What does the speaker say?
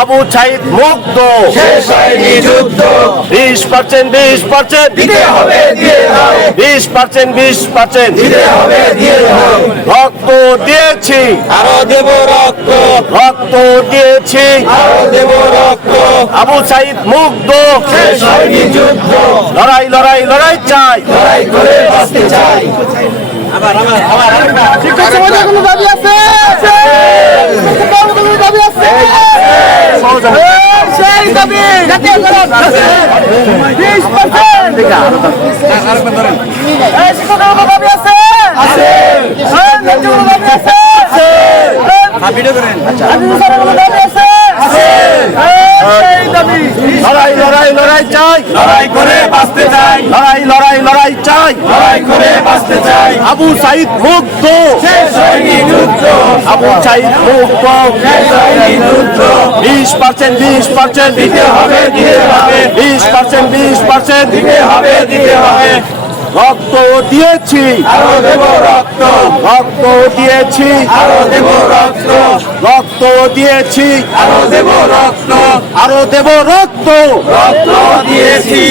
আবু সাঈদ মুগ্ধ, শেষ হয়নি যুদ্ধ, 20% দিতে হবে দিয়ে দাও, 20% দিতে হবে দিয়ে দাও, রক্ত দিয়েছি, আরো দেব রক্ত, রক্ত দিয়েছি, আরো দেব রক্ত, আবু সাঈদ মুগ্ধ, শেষ হয়নি যুদ্ধ, লড়াই লড়াই লড়াই চাই। লড়াই করে বাঁচতে চাই। শিক্ষক সমাজের কোনো দাবি আছে? কোনো দাবি আছে? সেই দাবি জাতীয়করণ 20%। এই শিক্ষকের কোনো দাবি আছে? ন্যায্য কোনো দাবি আছে? আদিবাসী স্যারের কোনো দাবি আছে? সেই দাবি লড়াই লড়াই লড়াই চাই, লড়াই করে বাঁচতে চাই, লড়াই লড়াই লড়াই চাই। লড়াই করে বাঁচতে চাই। আবু সাঈদ মুগ্ধ, শেষ হয়নি যুদ্ধ, আবু সাঈদ মুগ্ধ, শেষ হয়নি যুদ্ধ, 20% দিতে হবে দিয়ে হবে, 20% দিতে হবে দিয়ে হবে, রক্ত দিয়েছি, আরো দেব রক্ত, রক্ত দিয়েছি, আরো দেব রক্ত, রক্ত দিয়েছি, আরো দেব রক্ত, আরো দেব রক্ত। রক্ত দিয়েছি।